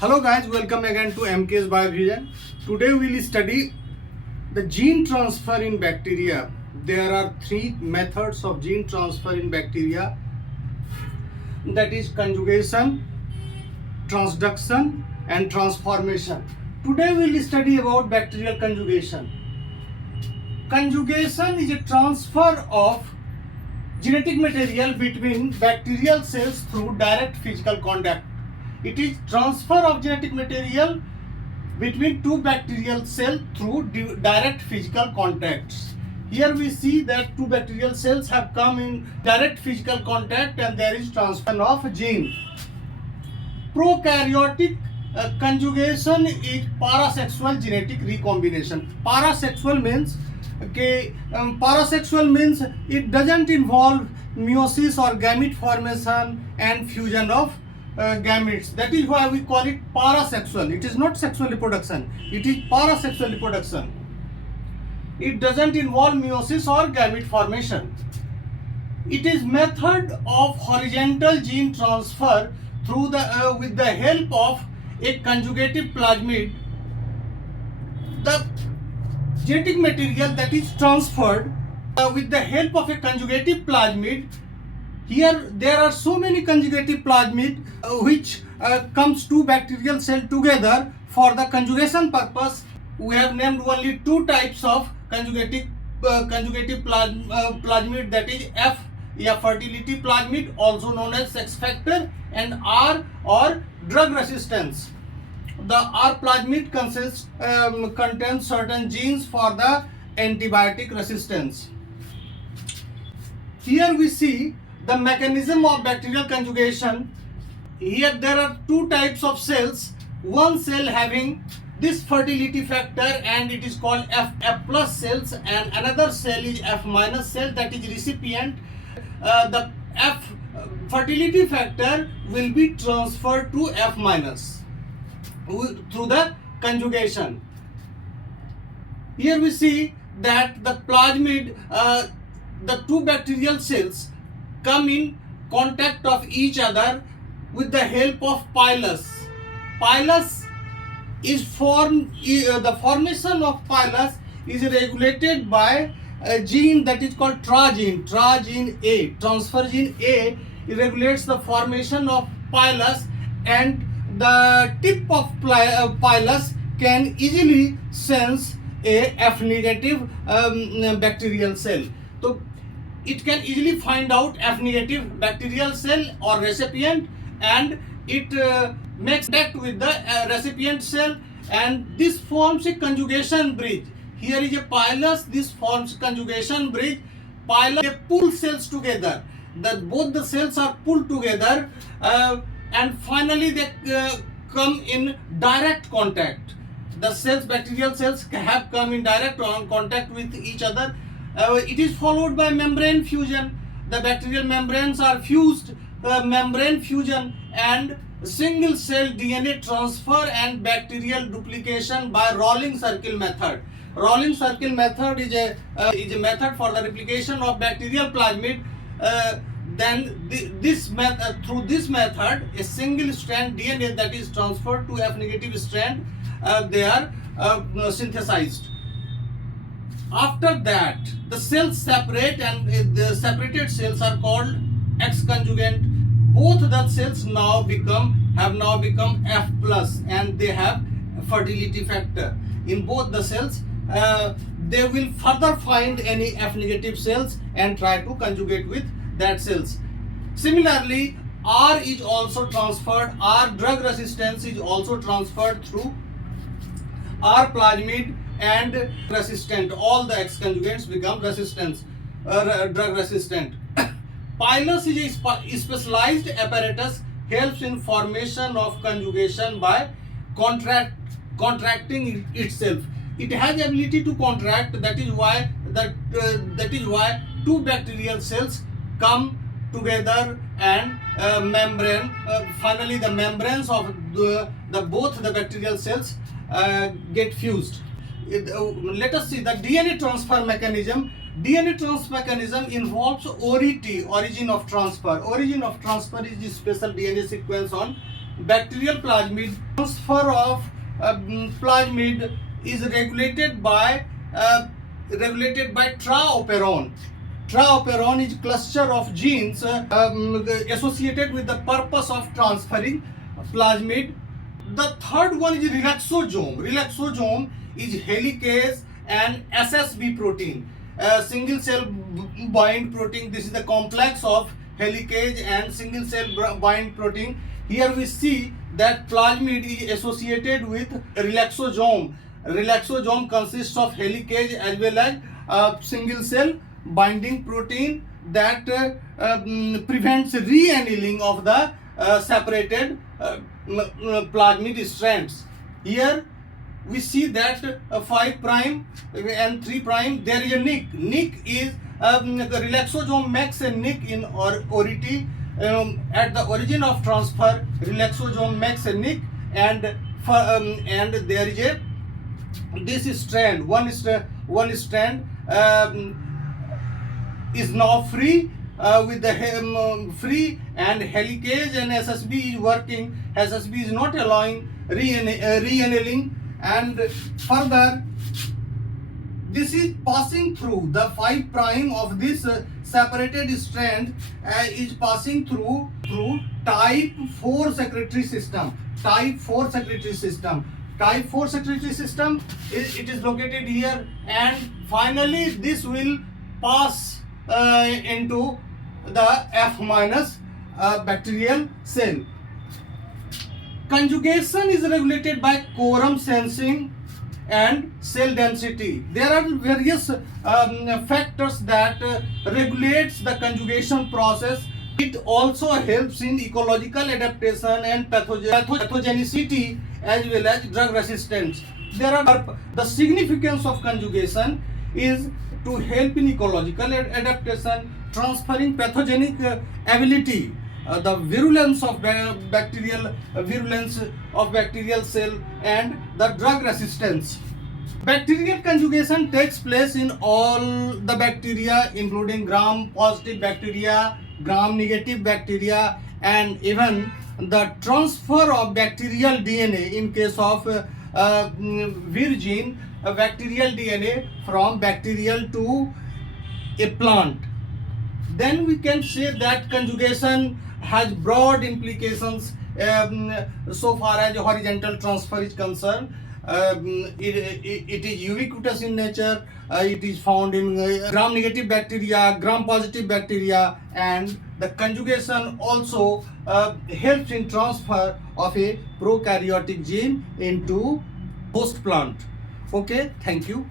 Hello guys, welcome again to MK's Biovision. Today we will study the gene transfer in bacteria. There are three methods of gene transfer in bacteria, that is conjugation, transduction and transformation. Today we will study about bacterial conjugation. Conjugation is a transfer of genetic material between bacterial cells through direct physical contact. It is transfer of genetic material between two bacterial cells through direct physical contacts. Here we see that two bacterial cells have come in direct physical contact and there is transfer of gene. Prokaryotic conjugation is parasexual genetic recombination. Parasexual means it doesn't involve meiosis or gamete formation and fusion of gametes. That is why we call it parasexual. It is not sexual reproduction. It is parasexual reproduction. It doesn't involve meiosis or gamete formation. It is method of horizontal gene transfer through the with the help of a conjugative plasmid. The genetic material that is transferred with the help of a conjugative plasmid. Here there are so many conjugative plasmid which comes two bacterial cell together for the conjugation purpose. We have named only two types of conjugative plasmid, that is F, fertility plasmid, also known as sex factor, and R or drug resistance. The R plasmid contains certain genes for the antibiotic resistance. Here we see the mechanism of bacterial conjugation. Here there are two types of cells. One cell having this fertility factor and it is called F plus cells, and another cell is F minus cell, that is recipient. The F fertility factor will be transferred to F minus through the conjugation. Here we see that the plasmid, the two bacterial cells come in contact of each other with the help of pilus. Pilus is formed. The formation of pilus is regulated by a gene that is called tragene A. Transfer gene A regulates the formation of pilus, and the tip of pilus can easily sense a F negative bacterial cell. So it can easily find out F negative bacterial cell or recipient, and it makes contact with the recipient cell, and this forms a conjugation bridge. Here is a pilus, this forms conjugation bridge. Pilus, they pull cells together. Both the cells are pulled together and finally they come in direct contact. The cells, bacterial cells, have come in direct contact with each other. It is followed by membrane fusion. The bacterial membranes are fused, membrane fusion, and single cell DNA transfer and bacterial duplication by rolling circle method. Rolling circle method is a method for the replication of bacterial plasmid. Through this method, a single strand DNA that is transferred to F negative strand, they are synthesized. After that, the cells separate, and the separated cells are called X-conjugant. Both the cells have now become F plus, and they have fertility factor. In both the cells, they will further find any F negative cells and try to conjugate with that cells. Similarly, R is also transferred. R drug resistance is also transferred through R plasmid and resistant. All the X conjugates become drug resistant. Pilus is a specialized apparatus, helps in formation of conjugation by contracting itself. It has ability to contract. That is why two bacterial cells come together and membrane. Finally, the membranes of both the bacterial cells get fused. Let us see the DNA transfer mechanism. DNA transfer mechanism involves ORIT, origin of transfer. Origin of transfer is the special DNA sequence on bacterial plasmid. Transfer of plasmid is regulated by traoperon. Traoperon is cluster of genes associated with the purpose of transferring plasmid. The third one is relaxosome. Relaxosome is helicase and SSB protein, single cell bind protein. This is the complex of helicase and single cell bind protein. Here we see that plasmid is associated with relaxosome. Relaxosome consists of helicase as well as single cell binding protein that prevents re-annealing of the separated plasmid strands. Here we see that 5 prime and 3 prime there is a nick. Nick is the relaxosome makes a nick in ority. At the origin of transfer, relaxosome makes a nick, and there is a this strand. One strand is now free with the free, and helicase and SSB is working. SSB is not allowing re-annealing, and further this is passing through the 5 prime of this separated strand is passing through type 4 secretory system. Type 4 secretory system. Type 4 secretory system it is located here, and finally this will pass into the F minus bacterial cell. Conjugation is regulated by quorum sensing and cell density. There are various factors that regulates the conjugation process. It also helps in ecological adaptation and pathogenicity as well as drug resistance. The significance of conjugation is to help in ecological adaptation, transferring pathogenic ability, the virulence of bacterial cell, and the drug resistance. Bacterial conjugation takes place in all the bacteria, including gram-positive bacteria, gram-negative bacteria, and even the transfer of bacterial DNA in case of virgin bacterial DNA from bacterial to a plant. Then we can say that conjugation has broad implications so far as horizontal transfer is concerned. It is ubiquitous in nature. It is found in gram-negative bacteria, gram-positive bacteria, and the conjugation also helps in transfer of a prokaryotic gene into host plant. Okay, thank you.